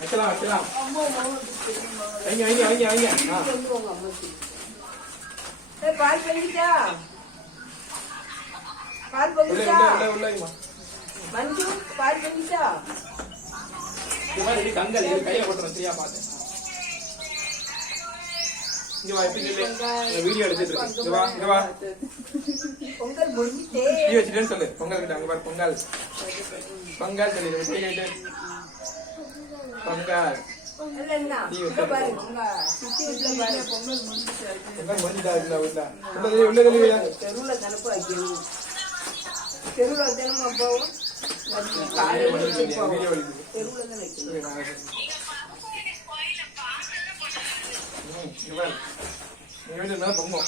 வைக்கலாம் வைக்கலாம். வைங்க வைங்க வைங்க வைங்க. பால் பொங்கிச்சா? பால் பொங்கிச்சா? மஞ்சு பால் பொங்கிச்சா? இது கங்கல், இது கையில போட்டுறேன் சரியா பாத்து. இங்க வா, இப்படி நில்லு. வீடியோ எடுத்துட்டு இருக்கேன். இங்க வா, இங்க வா. பொங்கல் முடிஞ்சிட்டே. நீ வச்சிட்டேன்னு சொல்லு. பொங்கல் கிட்ட அங்க பாரு, பொங்கல். பொங்கல் சொல்லு, கை கைட்டு. பொங்கல். இல்லன்னா. இங்க பாரு, உங்க சித்தி வீட்ல பாரு பொங்கல் முடிஞ்சிச்சு. பொங்கல் முடிஞ்சிட்டா இல்ல உள்ள. உள்ள தெளிவியா? தெருவுல தனப்பு வைக்கணும். தெருவுல தினமும் போவோம். காலையில போவோம். தெருவுல தான் வைக்கணும். இவன் இவன் பொங்கல்